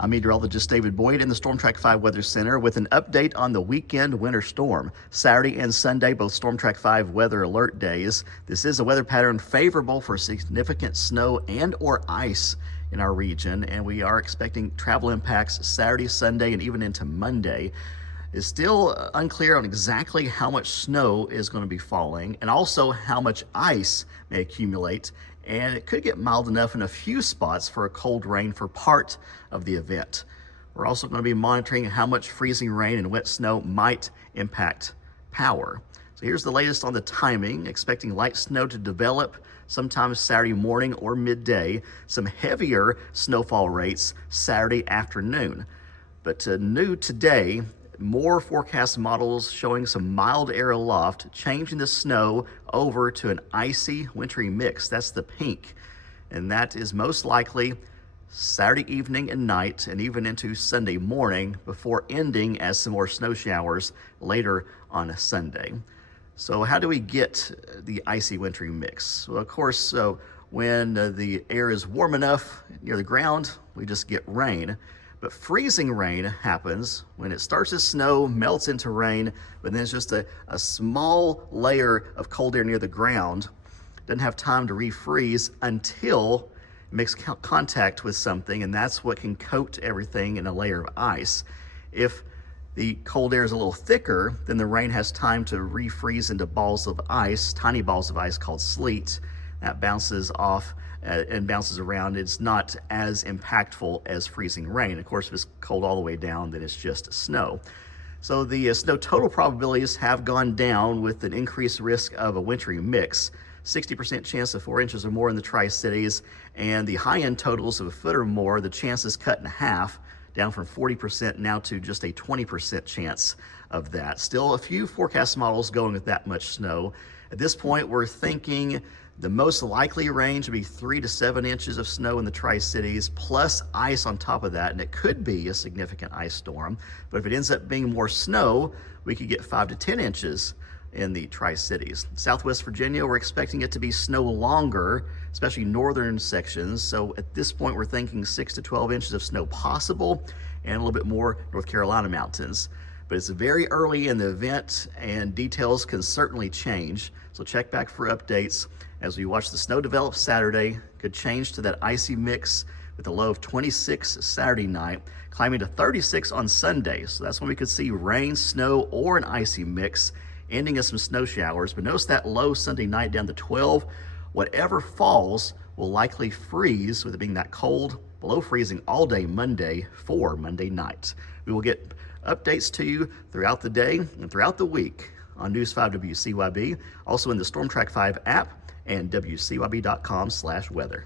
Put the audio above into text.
I'm meteorologist David Boyd in the StormTrack 5 Weather Center with an update on the weekend winter storm. Saturday and Sunday, both StormTrack 5 weather alert days. This is a weather pattern favorable for significant snow and or ice in our region, and we are expecting travel impacts Saturday, Sunday, and even into Monday. It's still unclear on exactly how much snow is going to be falling and also how much ice may accumulate, and it could get mild enough in a few spots for a cold rain for part of the event. We're also going to be monitoring how much freezing rain and wet snow might impact power. So here's the latest on the timing. Expecting light snow to develop sometime Saturday morning or midday. Some heavier snowfall rates Saturday afternoon. But new today, more forecast models showing some mild air aloft, changing the snow over to an icy wintry mix. That's the pink. And that is most likely Saturday evening and night and even into Sunday morning before ending as some more snow showers later on Sunday. So how do we get the icy wintry mix? Well, of course, when the air is warm enough near the ground, we just get rain. But freezing rain happens when it starts to snow, melts into rain, but then it's just a small layer of cold air near the ground. Doesn't have time to refreeze until it makes contact with something, and that's what can coat everything in a layer of ice. If the cold air is a little thicker, then the rain has time to refreeze into balls of ice, tiny balls of ice called sleet. That bounces off and bounces around. It's not as impactful as freezing rain. Of course, if it's cold all the way down, then it's just snow. So the snow total probabilities have gone down with an increased risk of a wintry mix. 60% chance of 4 inches or more in the Tri-Cities, and the high-end totals of a foot or more, the chance is cut in half, down from 40% now to just a 20% chance of that. Still a few forecast models going with that much snow. At this point, we're thinking the most likely range would be 3 to 7 inches of snow in the Tri-Cities, plus ice on top of that, and it could be a significant ice storm. But if it ends up being more snow, we could get 5 to 10 inches in the Tri-Cities. Southwest Virginia, we're expecting it to be snow longer, especially northern sections. So at this point, we're thinking 6 to 12 inches of snow possible, and a little bit more North Carolina mountains. But it's very early in the event, and details can certainly change. So check back for updates as we watch the snow develop Saturday. Could change to that icy mix with a low of 26 Saturday night, climbing to 36 on Sunday. So that's when we could see rain, snow, or an icy mix, ending in some snow showers. But notice that low Sunday night down to 12. Whatever falls will likely freeze, with it being that cold, below freezing all day Monday for Monday night. We will get updates to you throughout the day and throughout the week on News 5 WCYB, also in the StormTrack 5 app and WCYB.com/weather.